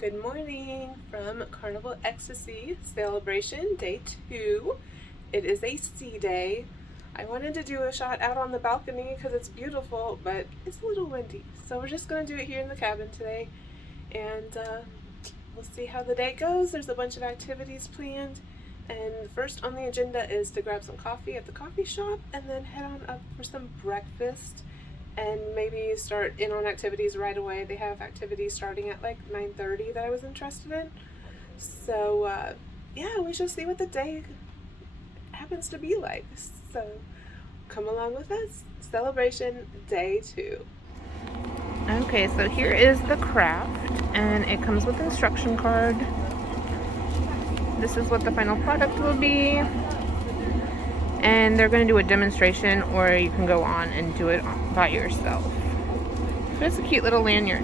Good morning from Carnival Ecstasy Sailabration Day 2. It is a sea day. I wanted to do a shot out on the balcony because it's beautiful, but it's a little windy. So we're just going to do it here in the cabin today. And we'll see how the day goes. There's a bunch of activities planned. And first on the agenda is to grab some coffee at the coffee shop and then head on up for some breakfast. And maybe start in on activities right away. They have activities starting at like 9:30 that I was interested in. So yeah, we shall see what the day happens to be like. So come along with us. Sailabration Day 2. Okay, so here is the craft, and it comes with an instruction card. This is what the final product will be. And they're going to do a demonstration, or you can go on and do it by yourself. So it's a cute little lanyard.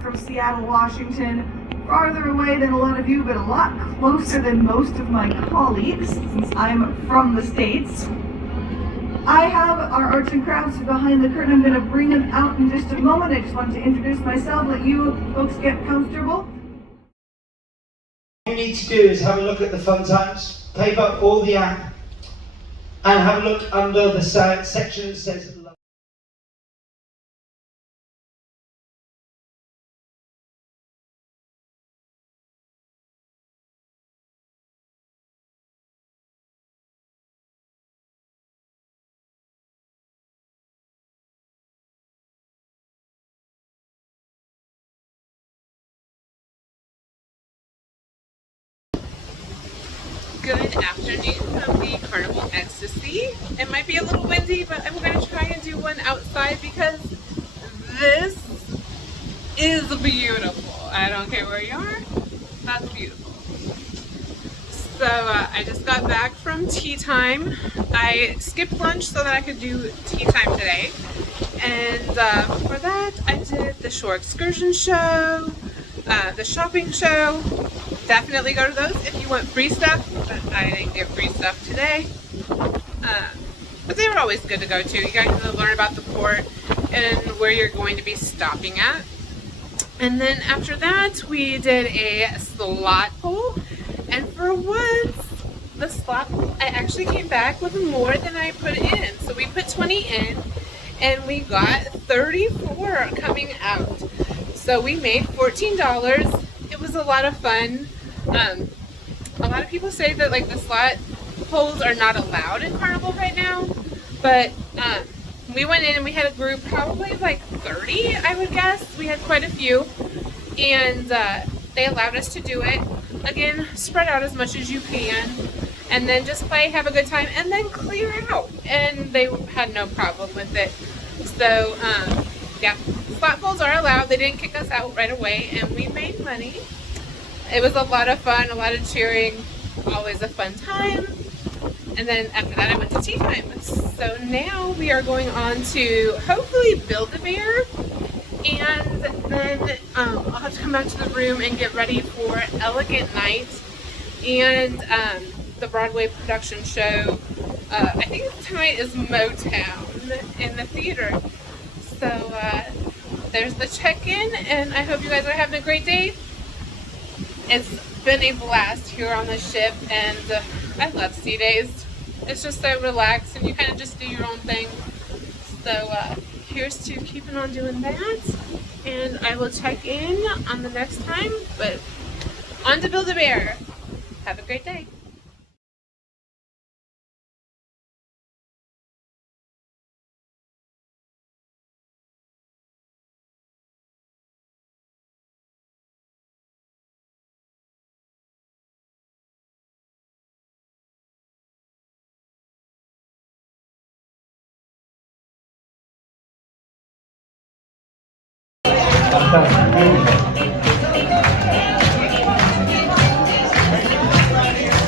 From Seattle, Washington, farther away than a lot of you, but a lot closer than most of my colleagues, since I'm from the States. I have our arts and crafts behind the curtain. I'm going to bring them out in just a moment. I just want to introduce myself, let you folks get comfortable. What you need to do is have a look at the fun times, tape up all the app, and have a look under the section that says love. Good afternoon from the Carnival Ecstasy. It might be a little windy, but I'm going to try and do one outside because this is beautiful. I don't care where you are, that's beautiful. So I just got back from tea time. I skipped lunch so that I could do tea time today. And for that, I did the shore excursion show, the shopping show. Definitely go to those if you want free stuff, but I didn't get free stuff today. But they were always good to go to. You guys get to learn about the port and where you're going to be stopping at. And then after that, we did a slot pull. And for once, the slot pull, I actually came back with more than I put in. So we put 20 in, and we got 34 coming out. So we made $14. It was a lot of fun. A lot of people say that like the slot pulls are not allowed in Carnival right now, but we went in and we had a group, probably like 30, I would guess. We had quite a few, and they allowed us to do it. Again, spread out as much as you can, and then just play, have a good time, and then clear out. And they had no problem with it. So yeah, slot pulls are allowed. They didn't kick us out right away, and we made money. It was a lot of fun, a lot of cheering, always a fun time. And then after that I went to tea time. So now we are going on to hopefully Build-A-Bear, and then I'll have to come back to the room and get ready for Elegant Night and the Broadway production show. I think tonight is Motown in the theater. So there's the check-in, and I hope you guys are having a great day. It's been a blast here on the ship, and I love sea days. It's just so relaxed, and you kind of just do your own thing. So here's to keeping on doing that, and I will check in on the next time. But on to Build-A-Bear. Have a great day.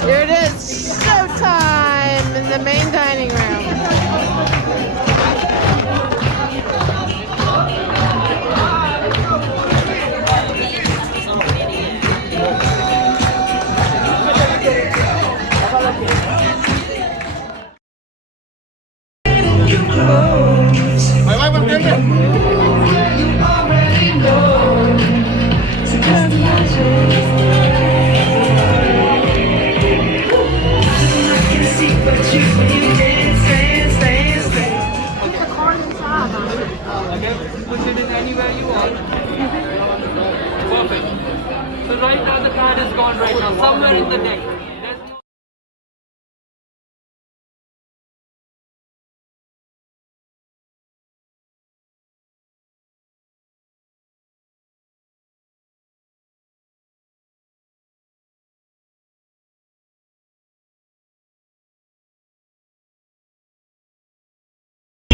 Here it is, showtime in the main dining room. My wife was celebration somewhere in the neck. There's no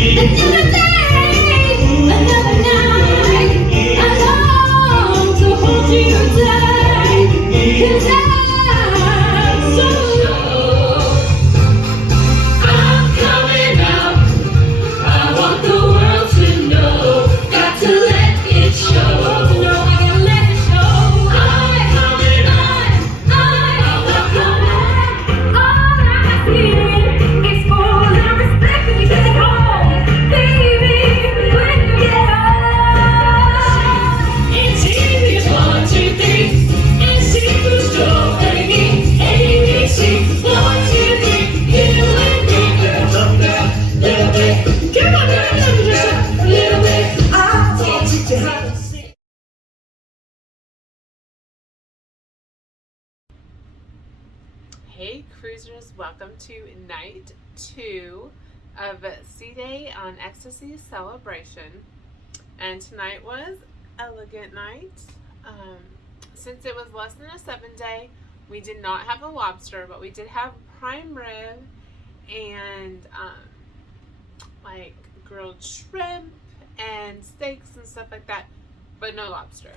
Another day, another night. I long to hold you tight, 'cause I'm so sure I'm coming out. I want the world to know. Got to let it show. No, I gotta let it show. I'm coming out. I'm coming. All I see is full of respect when you get home, baby. When you get home, it's easy as 1, 2, 3. And see who's strawberry. ABC. 1, 2, 3. You and me, girl, little bit. Come on, just a little bit. I'll teach you to how to sing. Hey cruisers, welcome to night 2 of C-Day on Ecstasy Celebration. And tonight was elegant night. Since it was less than a 7-day, we did not have a lobster, but we did have prime rib and like grilled shrimp and steaks and stuff like that, but no lobster.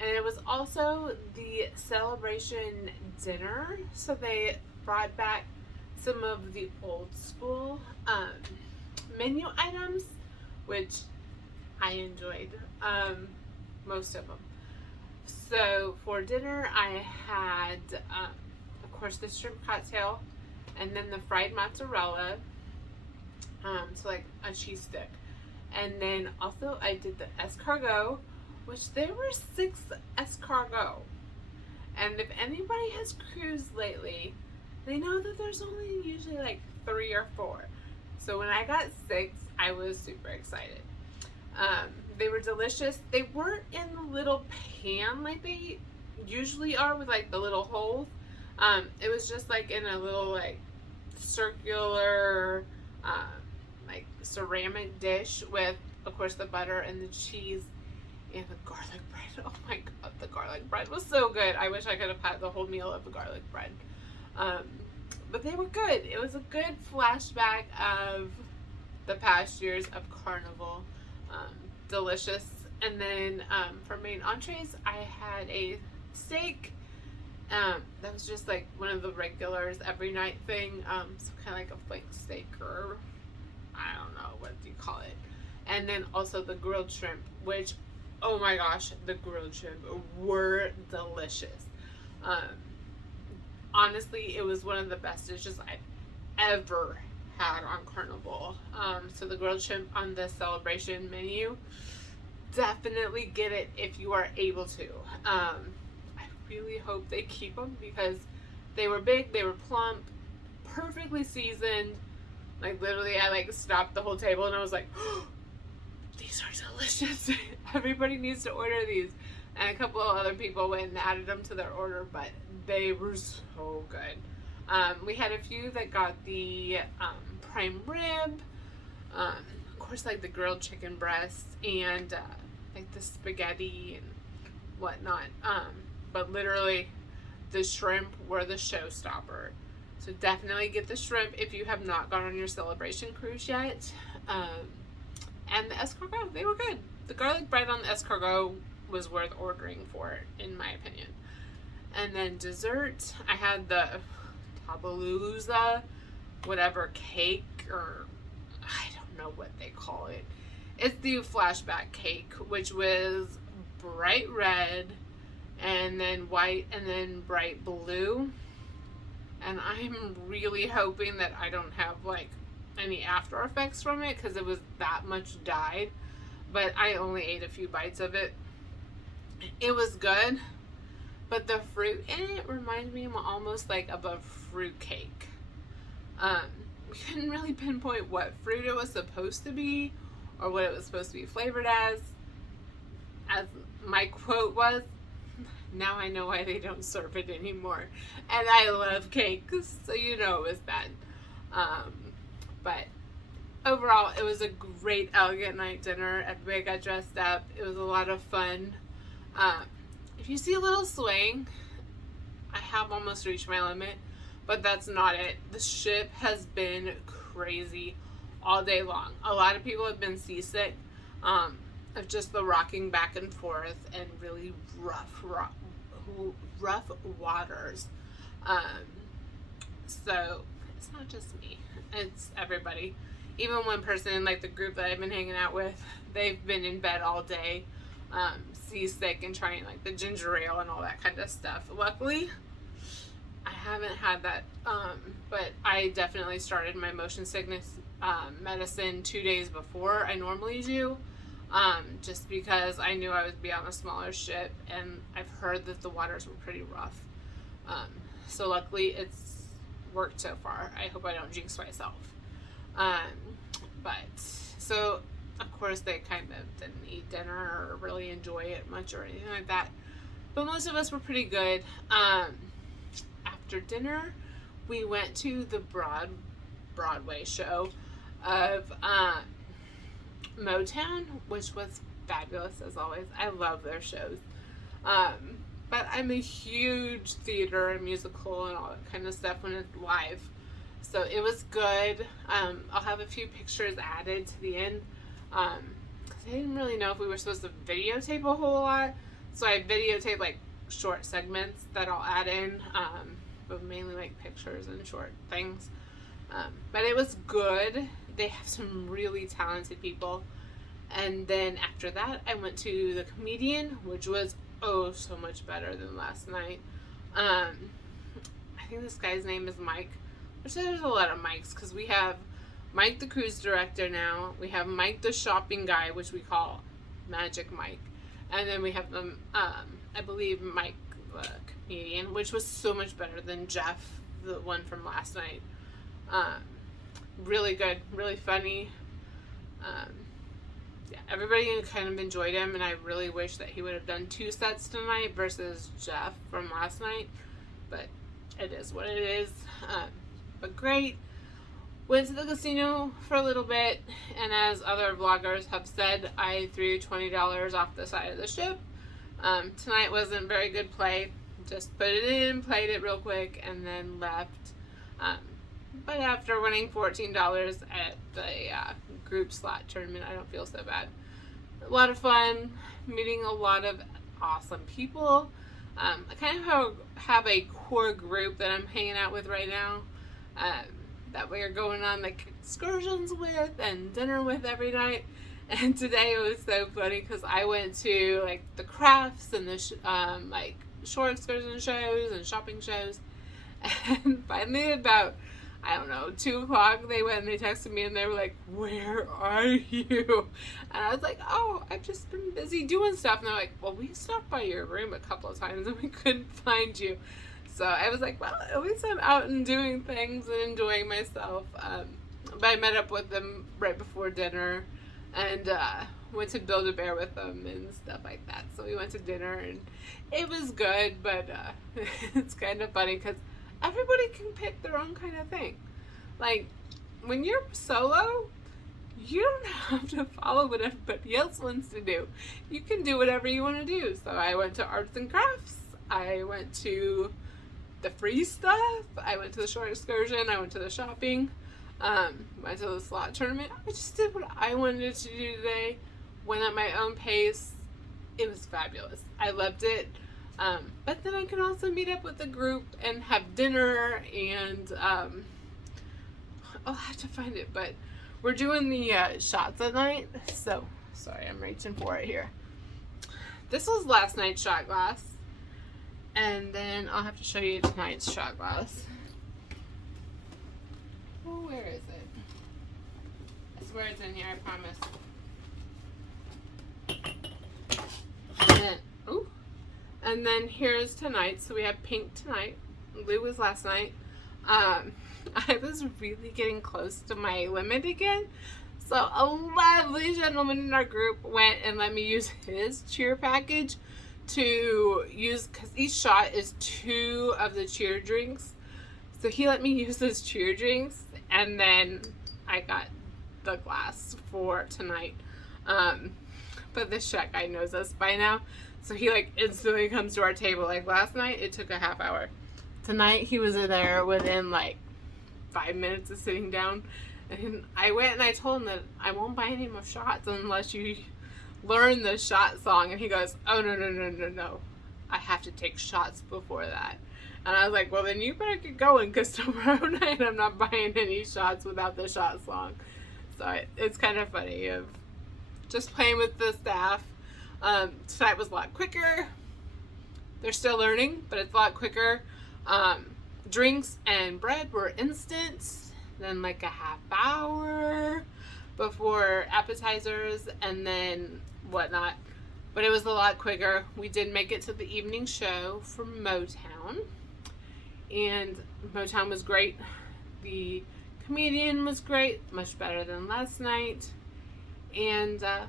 And it was also the celebration dinner, so they brought back some of the old school menu items, which I enjoyed, most of them. So for dinner, I had, of course, the shrimp cocktail, and then the fried mozzarella, so like a cheese stick. And then also I did the escargot, which there were 6 escargot. And if anybody has cruised lately, they know that there's only usually like 3 or 4. So when I got 6, I was super excited. They were delicious. They weren't in the little pan like they usually are with like the little holes. It was just like in a little like circular like ceramic dish with, of course, the butter and the cheese and the garlic bread. Oh my god, the garlic bread was so good. I wish I could have had the whole meal of the garlic bread. But they were good. It was a good flashback of the past years of Carnival. Delicious. And then for main entrees, I had a steak. That was just like one of the regulars every night thing. So kind of like a flank steak, or I don't know, what do you call it? And then also the grilled shrimp, which, oh my gosh, the grilled shrimp were delicious. Honestly, it was one of the best dishes I've ever had on Carnival. So the grilled shrimp on the celebration menu, definitely get it if you are able to. I really hope they keep them because they were big, they were plump, perfectly seasoned. Like literally, I like stopped the whole table and I was like, oh, these are delicious. Everybody needs to order these. And a couple of other people went and added them to their order, but they were so good. We had a few that got the prime rib, of course, like the grilled chicken breast and like the spaghetti and whatnot. But literally, the shrimp were the showstopper. So definitely get the shrimp if you have not gone on your celebration cruise yet. And the escargot, they were good. The garlic bread on the escargot was worth ordering for, in my opinion. And then dessert, I had the tabaloza, whatever cake, or I don't know what they call it. It's the flashback cake, which was bright red, and then white, and then bright blue. And I'm really hoping that I don't have like any after effects from it because it was that much dyed. But I only ate a few bites of it. It was good, but the fruit in it reminded me almost like of a fruit cake. We couldn't really pinpoint what fruit it was supposed to be or what it was supposed to be flavored as my quote was, now I know why they don't serve it anymore. And I love cake, so you know it was bad. But overall, it was a great elegant night dinner. Everybody got dressed up. It was a lot of fun. If you see a little swaying, I have almost reached my limit, but that's not it. The ship has been crazy all day long. A lot of people have been seasick of just the rocking back and forth and really rough waters. So it's not just me, it's everybody. Even one person in like the group that I've been hanging out with, they've been in bed all day, seasick and trying like the ginger ale and all that kind of stuff. Luckily, I haven't had that, but I definitely started my motion sickness medicine 2 days before I normally do, just because I knew I would be on a smaller ship, and I've heard that the waters were pretty rough. So luckily it's worked so far. I hope I don't jinx myself. But so of course they kind of didn't eat dinner or really enjoy it much or anything like that, but most of us were pretty good. After dinner we went to the Broadway show of Motown, which was fabulous as always. I love their shows. But I'm a huge theater and musical and all that kind of stuff when it's live. So it was good. I'll have a few pictures added to the end. Cause I didn't really know if we were supposed to videotape a whole lot. So I videotaped like short segments that I'll add in. But mainly like pictures and short things. But it was good. They have some really talented people. And then after that, I went to the Comedian, which was so much better than last night. I think this guy's name is Mike, which there's a lot of Mikes, because we have Mike the cruise director now, we have Mike the shopping guy, which we call Magic Mike, and then we have the I believe Mike the comedian, which was so much better than Jeff, the one from last night. Really good, really funny. Yeah, everybody kind of enjoyed him, and I really wish that he would have done 2 sets tonight versus Jeff from last night, but it is what it is. But great. Went to the casino for a little bit, and as other vloggers have said, I threw $20 off the side of the ship. Tonight wasn't very good play. Just put it in, played it real quick, and then left. But after winning $14 at the group slot tournament, I don't feel so bad. A lot of fun, meeting a lot of awesome people. I kind of have a core group that I'm hanging out with right now, that we are going on like excursions with and dinner with every night. And today it was so funny because I went to like the crafts and the like shore excursion shows and shopping shows, and finally about, I don't know, 2 o'clock, they went and they texted me and they were like, "Where are you?" And I was like, "Oh, I've just been busy doing stuff." And they're like, "Well, we stopped by your room a couple of times and we couldn't find you." So I was like, well, at least I'm out and doing things and enjoying myself. But I met up with them right before dinner and went to Build-A-Bear with them and stuff like that. So we went to dinner and it was good, but it's kind of funny because everybody can pick their own kind of thing. Like, when you're solo, you don't have to follow what everybody else wants to do. You can do whatever you want to do. So I went to arts and crafts. I went to the free stuff. I went to the short excursion. I went to the shopping. Went to the slot tournament. I just did what I wanted to do today. Went at my own pace. It was fabulous. I loved it. But then I could also meet up with the group and have dinner, and I'll have to find it, but we're doing the shots at night. So sorry, I'm reaching for it here. This was last night's shot glass, and then I'll have to show you tonight's shot glass. Oh, where is it? I swear it's in here, I promise. And then here's tonight. So we have pink tonight. Blue was last night. I was really getting close to my limit again. So a lovely gentleman in our group went and let me use his cheer package to use, because each shot is 2 of the cheer drinks. So he let me use those cheer drinks, and then I got the glass for tonight. But the chef guy knows us by now, so he like instantly comes to our table. Like last night, it took a half hour. Tonight, he was in there within like 5 minutes of sitting down. And I went and I told him that I won't buy any more shots unless you learn the shot song. And he goes, oh, no. I have to take shots before that. And I was like, well, then you better get going, because tomorrow night I'm not buying any shots without the shot song. So it's kind of funny of just playing with the staff. Tonight was a lot quicker. They're still learning, but it's a lot quicker. Drinks and bread were instant, then like a half hour before appetizers and then whatnot. But it was a lot quicker. We did make it to the evening show for Motown, and Motown was great. The comedian was great, much better than last night, and that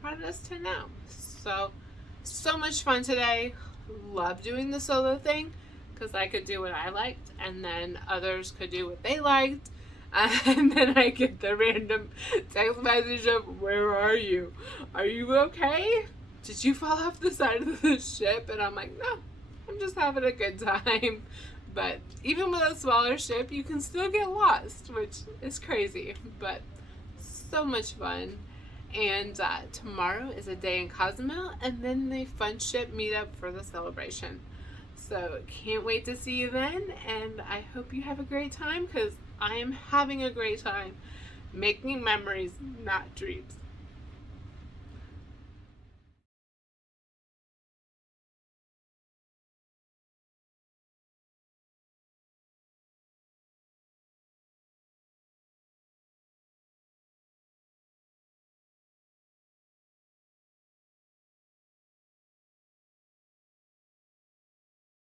brought us to now. So much fun today. Love doing the solo thing, because I could do what I liked, and then others could do what they liked, and then I get the random text message of, where are you? Are you okay? Did you fall off the side of the ship? And I'm like, no, I'm just having a good time. But even with a smaller ship, you can still get lost, which is crazy, but so much fun. And tomorrow is a day in Cozumel, and then the fun ship meetup for the celebration. So can't wait to see you then, and I hope you have a great time, because I am having a great time making memories, not dreams.